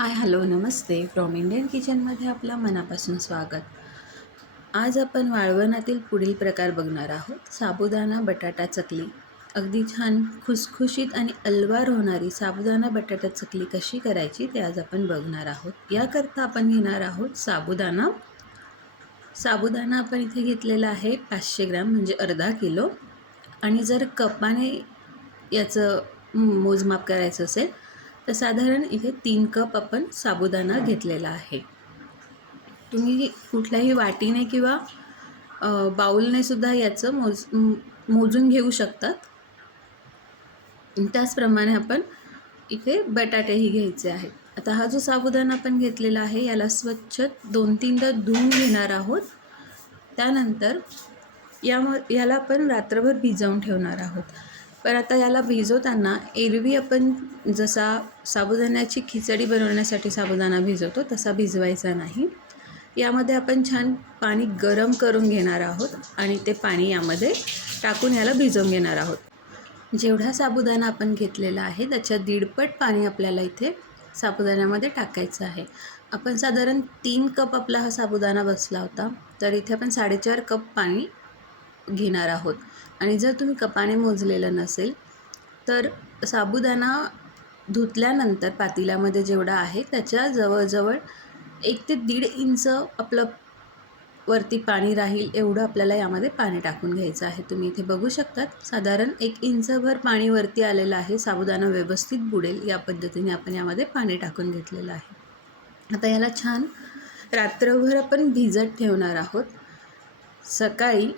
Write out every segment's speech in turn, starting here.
हाय hello नमस्ते. From Indian किचनमध्ये आपलं मनापासून स्वागत. आज आपण वाळवणातील पुढील प्रकार बघणार आहोत. साबुदाणा बटाटा चकली. अगदी छान खुसखुशीत आणि अलवार होणारी साबुदाणा बटाटा चकली कशी करायची ते आज आपण बघणार आहोत. याकरता आपण घेणार आहोत साबुदाणा. साबुदाणा आपण इथे घेतलेला आहे पाचशे ग्राम म्हणजे अर्धा किलो. आणि जर कपाने याचं मोजमाप करायचं असेल तर साधारण इथे तीन कप आपण साबुदाणा घेतलेला आहे. तुम्ही कुठल्याही वाटीने किंवा बाऊलने सुद्धा याचं मोज मोजून घेऊ शकतात. त्याचप्रमाणे आपण इथे बटाटेही घ्यायचे आहेत. आता हा जो साबुदाणा आपण घेतलेला आहे याला स्वच्छ दोन तीनदा धुवून घेणार आहोत. त्यानंतर याम याला आपण रात्रभर भिजवून ठेवणार आहोत. पण आता याला भिजवताना एरवी आपण जसा साबुदाण्याची खिचडी बनवण्यासाठी साबुदाणा भिजवतो तसा भिजवायचा नाही. यामध्ये आपण छान पाणी गरम करून घेणार आहोत आणि ते पाणी यामध्ये टाकून याला भिजवून घेणार आहोत. जेवढा साबुदाणा आपण घेतलेला आहे त्याच्या दीडपट पाणी आपल्याला इथे साबुदाण्यामध्ये टाकायचं आहे. आपण साधारण तीन कप आपला हा साबुदाणा बसला होता तर इथे आपण साडेचार कप पाणी घेणार आहोत. आणि जर तुम्ही कपाने मोजलेलं नसेल तर साबुदाणा धुतल्यानंतर पातेल्यामध्ये जेवढा आहे त्याच्या जवळजवळ एक ते दीड इंच आपलं वरती पाणी राहील एवढं आपल्याला यामध्ये पाणी टाकून घ्यायचं आहे. तुम्ही इथे बघू शकतात साधारण एक इंचभर पाणी वरती आलेलं आहे. साबुदाणा व्यवस्थित बुडेल या पद्धतीने आपण यामध्ये पाणी टाकून घेतलेलं आहे. आता याला छान रात्रभर आपण भिजत ठेवणार आहोत. सकाळी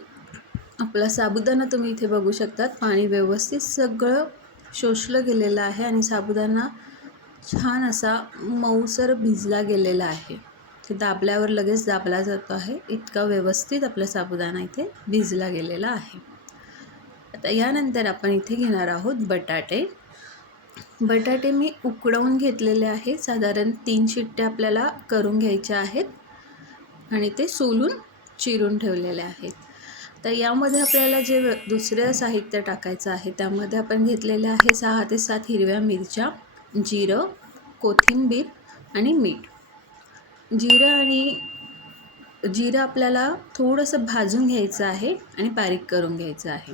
आपला साबुदाणा तुम्ही इथे बघू शकतात. पाणी व्यवस्थित सगळं शोषलं गेलेलं आहे आणि साबुदाणा छान असा मऊसर भिजला गेलेला आहे. ते दाबल्यावर लगेच दाबला जातो आहे. इतका व्यवस्थित आपला साबुदाणा इथे भिजला गेलेला आहे. आता यानंतर आपण इथे घेणार आहोत बटाटे. बटाटे मी उकडवून घेतलेले आहेत. साधारण तीन शिट्ट्या आपल्याला करून घ्यायच्या आहेत आणि ते सोलून चिरून ठेवलेले आहेत. तर यामध्ये आपल्याला जे दुसरं साहित्य टाकायचं आहे त्यामध्ये आपण घेतलेलं आहे सहा ते सात हिरव्या मिरच्या जिरं कोथिंबीर आणि मीठ. जिरं आणि जिरं आपल्याला थोडंसं भाजून घ्यायचं आहे आणि बारीक करून घ्यायचं आहे.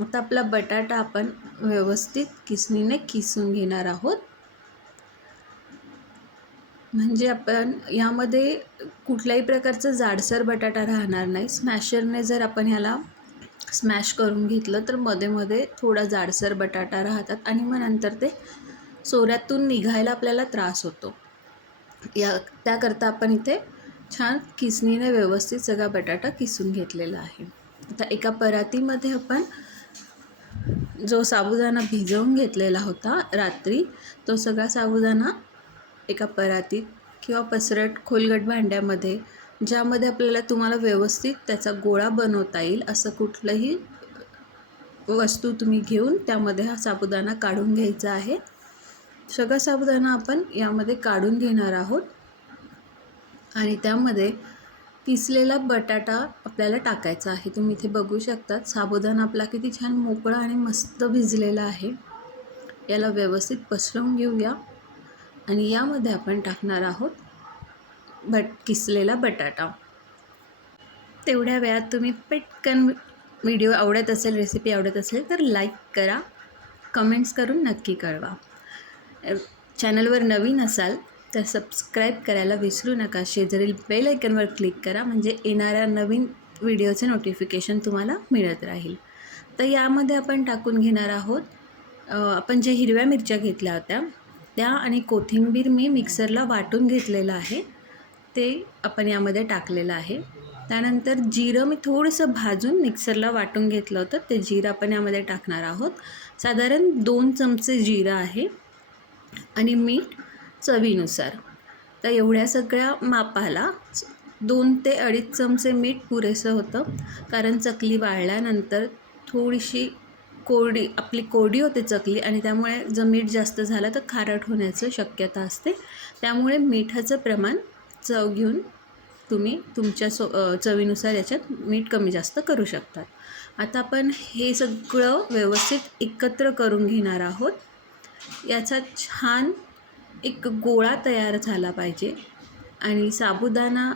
आता आपला बटाटा आपण व्यवस्थित किसणीने किसून घेणार आहोत. म्हणजे आपण यामध्ये कुठल्याही प्रकारचं जाडसर बटाटा राहणार नाही. स्मॅशरने जर आपण ह्याला स्मॅश करून घेतलं तर मध्ये मध्ये थोडा जाडसर बटाटा राहतात आणि मग नंतर ते सोऱ्यातून निघायला आपल्याला त्रास होतो. या त्याकरता आपण इथे छान किसणीने व्यवस्थित सगळा बटाटा किसून घेतलेला आहे. आता एका परातीमध्ये आपण जो साबुदाणा भिजवून घेतलेला होता रात्री तो सगळा साबुदाणा एका परातीत किंवा पसरट खोलगट भांड्यामध्ये ज्यामध्ये आपल्याला तुम्हाला व्यवस्थित त्याचा गोळा बनवता येईल असं कुठलंही वस्तू तुम्ही घेऊन त्यामध्ये हा साबुदाणा काढून घ्यायचा आहे. सगळा साबुदाणा आपण यामध्ये काढून घेणार आहोत. आणि त्यामध्ये किसलेला बटाटा आपल्याला टाकायचा आहे. तुम्ही इथे बघू शकतात साबुदाणा आपला किती छान मोकळा आणि मस्त भिजलेला आहे. याला व्यवस्थित पसरवून घेऊया. आणि यामध्ये आपण टाकणार आहोत बट किसलेला बटाटा. तेवढ्या वेळात तुम्ही पटकन व्हिडिओ आवडत असेल रेसिपी आवडत असेल तर लाईक करा कमेंट्स करून नक्की कळवा. चॅनलवर नवीन असाल तर सबस्क्राईब करायला विसरू नका. शेजारील बेल आयकनवर क्लिक करा म्हणजे येणाऱ्या नवीन व्हिडिओचे नोटिफिकेशन तुम्हाला मिळत राहील. तर यामध्ये आपण टाकून घेणार आहोत आपण ज्या हिरव्या मिरच्या घेतल्या होत्या त्या आणि कोथिंबीर मी मिक्सरला वाटून घेतलेलं आहे. ते आपण यामध्ये टाकलेलं आहे. त्यानंतर जिरं मी थोडंसं भाजून मिक्सरला वाटून घेतलं होतं. ते जिरं आपण यामध्ये टाकणार आहोत. साधारण दोन चमचे जिरं आहे आणि मीठ चवीनुसार. तर एवढ्या सगळ्या मापाला दोन ते अडीच चमचे मीठ पुरेसं होतं. कारण चकली वाळल्यानंतर थोडीशी कोरडी आपली कोरडी होते चकली आणि त्यामुळे जर मीठ जास्त झालं तर खारट होण्याचं शक्यता असते. त्यामुळे मिठाचं प्रमाण चव घेऊन तुम्ही तुमच्या सो चवीनुसार याच्यात मीठ कमी जास्त करू शकतात आता आपण हे सगळं व्यवस्थित एकत्र करून घेणार आहोत. याचा छान एक गोळा तयार झाला पाहिजे आणि साबुदाणा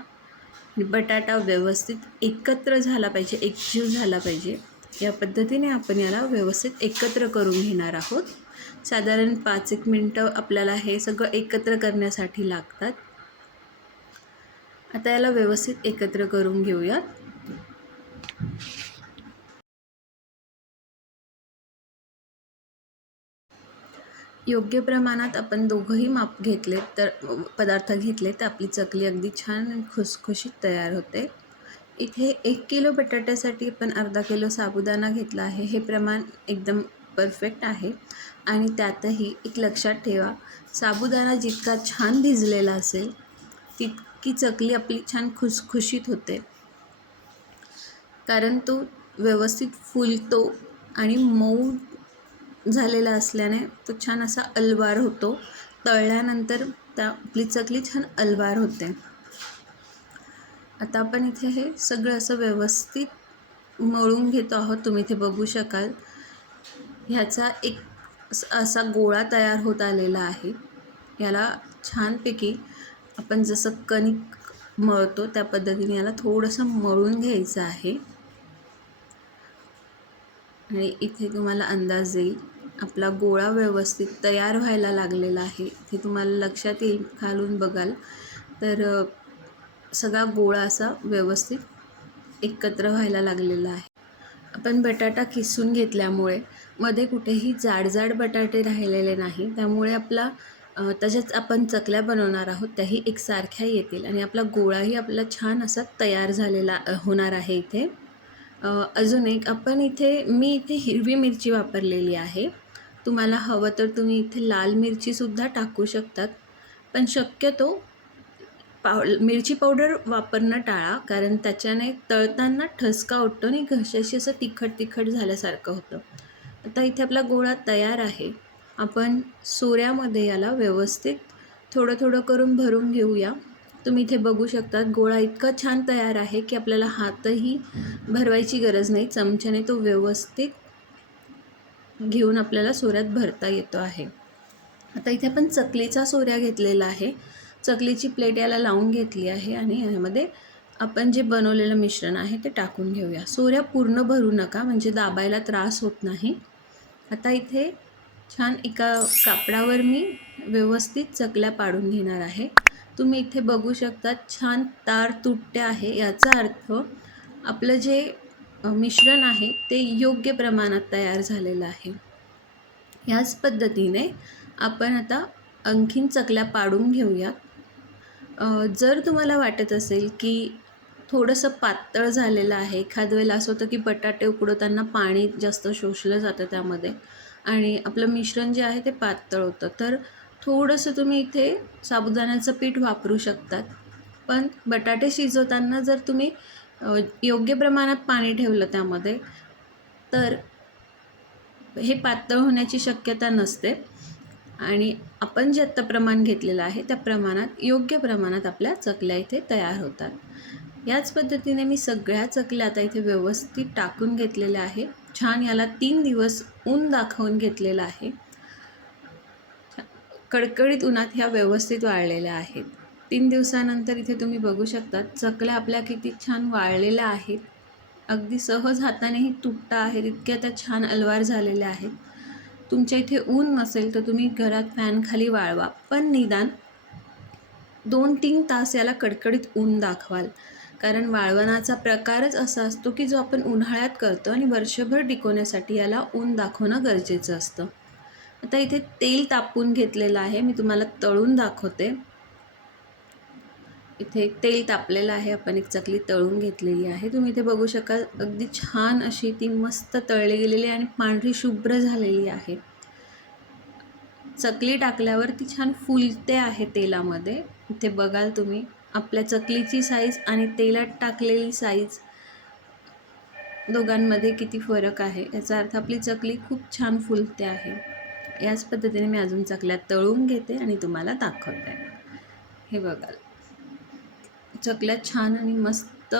बटाटा व्यवस्थित एकत्र झाला पाहिजे एकजीव झाला पाहिजे. या पद्धतीने आपण याला व्यवस्थित एकत्र करून घेणार आहोत. साधारण पाच एक मिनटं आपल्याला हे सगळं एकत्र करण्यासाठी लागतात. आता याला व्यवस्थित एकत्र करून घेऊयात. योग्य प्रमाणात आपण दोघंही माप घेतले तर पदार्थ घेतले तर आपली चकली अगदी छान खुसखुशीत तयार होते. इथे एक किलो बटाट्यासाठी आपण अर्धा किलो साबुदाणा घेतला आहे. हे प्रमाण एकदम परफेक्ट आहे. आणि त्यातही एक लक्षात ठेवा साबुदाणा जितका छान भिजलेला असेल तितकी चकली आपली छान खुसखुशीत होते. कारण तो व्यवस्थित फुलतो आणि मऊ झालेला असल्याने तो छान असा अलवार होतो. तळल्यानंतर त्या आपली चकली छान अलवार होते. आता आपण इथे हे सगळं असं व्यवस्थित मळून घेतो आहोत. तुम्ही इथे बघू शकाल. ह्याचा एक असा गोळा तयार होत आलेला आहे. याला छानपैकी आपण जसं कणिक मळतो त्या पद्धतीने याला थोडंसं मळून घ्यायचं आहे. आणि इथे तुम्हाला अंदाज येईल. आपला गोळा व्यवस्थित तयार व्हायला लागलेला आहे. इथे तुम्हाला लक्षात येईल खालून बघाल. तर सगळा गोळा असा व्यवस्थित एकत्र व्हायला लागलेला आहे. आपण बटाटा किसून घेतल्यामुळे मध्ये कुठेही जाडजाड बटाटे राहिलेले नाही. त्यामुळे आपला तसेच आपण चकल्या बनवणार आहोत त्याही एकसारख्या येतील आणि आपला गोळाही आपला छान असा तयार झालेला होणार आहे इथे. अजून एक आपण इथे मी इथे हिरवी मिरची वापरलेली आहे. तुम्हाला हवं तर तुम्ही इथे लाल मिरचीसुद्धा टाकू शकतात. पण शक्यतो पाव मिरची पावडर वापरणं टाळा कारण त्याच्याने तळताना ठसका उठतो आणि घशाशी असं तिखट तिखट झाल्यासारखं होतं. आता इथे आपला गोळा तयार आहे. आपण सोऱ्यामध्ये याला व्यवस्थित थोडं थोडं करून भरून घेऊया. तुम्ही इथे बघू शकतात गोळा इतका छान तयार आहे की आपल्याला हातही भरवायची गरज नाही. चमच्याने तो व्यवस्थित घेऊन आपल्याला सोऱ्यात भरता येतो आहे. आता इथे आपण चकलीचा सोऱ्या घेतलेला आहे. चकलीची प्लेट याला लावून घेतली आहे आणि यामध्ये आपण जे बनवलेलं मिश्रण आहे ते टाकून घेऊया. सोऱ्या पूर्ण भरू नका म्हणजे दाबायला त्रास होत नाही. आता इथे छान एका कापडावर मी व्यवस्थित चकल्या पाडून घेणार आहे. तुम्ही इथे बघू शकता छान तार तुटते आहे. याचा अर्थ आपलं जे मिश्रण आहे ते योग्य प्रमाणात तयार झालेलं आहे. ह्याच पद्धतीने आपण आता आणखीन चकल्या पाडून घेऊयात. जर तुम्हाला वाटत असेल की थोडंसं पातळ झालेलं आहे एखाद वेळेला असं होतं की बटाटे उकडवताना पाणी जास्त शोषलं जातं त्यामध्ये आणि आपलं मिश्रण जे आहे ते पातळ होतं तर थोडंसं तुम्ही इथे साबुदाण्याचं पीठ वापरू शकतात. पण बटाटे शिजवताना जर तुम्ही योग्य प्रमाणात पाणी ठेवलं त्यामध्ये तर हे पातळ होण्याची शक्यता नसते. आणि आपण जे आत्ता प्रमाण घेतलेलं आहे त्या प्रमाणात योग्य प्रमाणात आपल्या चकल्या इथे तयार होतात. याच पद्धतीने मी सगळ्या चकल्या आता इथे व्यवस्थित टाकून घेतलेल्या आहे. छान याला तीन दिवस ऊन दाखवून घेतलेलं आहे. कडकडीत उन्हात ह्या व्यवस्थित वाळलेल्या आहेत. तीन दिवसानंतर इथे तुम्ही बघू शकता चकल्या आपल्या किती छान वाळलेल्या आहेत. अगदी सहज हातानेही तुटता आहेत इतक्या त्या छान अलवार झालेल्या आहेत. तुमच्या इथे ऊन नसेल तर तुम्ही घरात फॅनखाली वाळवा. पण निदान दोन तीन तास याला कडकडीत ऊन दाखवाल. कारण वाळवणाचा प्रकारच असा असतो की जो आपण उन्हाळ्यात करतो आणि वर्षभर टिकवण्यासाठी याला ऊन दाखवणं गरजेचं असतं. आता इथे तेल तापून घेतलेलं आहे. मी तुम्हाला तळून दाखवते. इथे एक तेल तापलेलं आहे आपण एक चकली तळून घेतलेली आहे. तुम्ही इथे बघू शकाल अगदी छान अशी ती मस्त तळली गेलेली आणि पांढरी शुभ्र झालेली आहे. चकली टाकल्यावर ती छान फुलते आहे तेलामध्ये. इथे बघाल तुम्ही आपल्या चकलीची साईज आणि तेलात टाकलेली साईज दोघांमध्ये किती फरक आहे याचा अर्थ आपली चकली खूप छान फुलते आहे. याच पद्धतीने मी अजून चकल्या तळून घेते आणि तुम्हाला दाखवते. हे बघाल. चकल्या छान आणि मस्त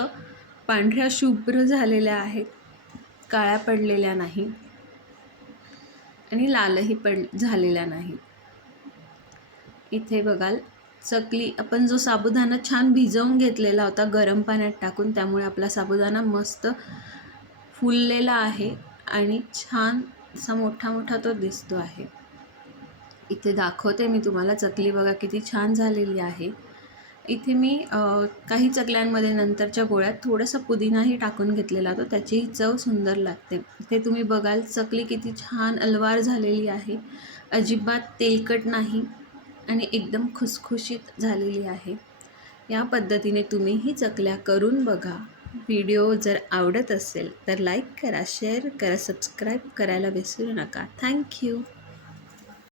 पांढऱ्या शुभ्र झालेल्या आहेत. काळ्या पडलेल्या नाही. आणि लालही पड झालेल्या नाही. इथे बघाल चकली आपण जो साबुदाणा छान भिजवून घेतलेला होता गरम पाण्यात टाकून त्यामुळे आपला साबुदाणा मस्त फुललेला आहे आणि छान असा मोठा मोठा तो दिसतो आहे. इथे दाखवते मी तुम्हाला चकली बघा किती छान झालेली आहे. इथे मी काही चकल्यांमध्ये नंतरच्या गोळ्यात थोडासा पुदिनाही टाकून घेतलेला होता. त्याचीही चव सुंदर लागते. इथे तुम्ही बघाल चकली किती छान अलवार झालेली आहे. अजिबात तेलकट नाही आणि एकदम खुसखुशीत झालेली आहे. या पद्धतीने तुम्ही ही चकल्या करून बघा. व्हिडिओ जर आवडत असेल तर लाईक करा शेअर करा सबस्क्राईब करायला विसरू नका. थँक्यू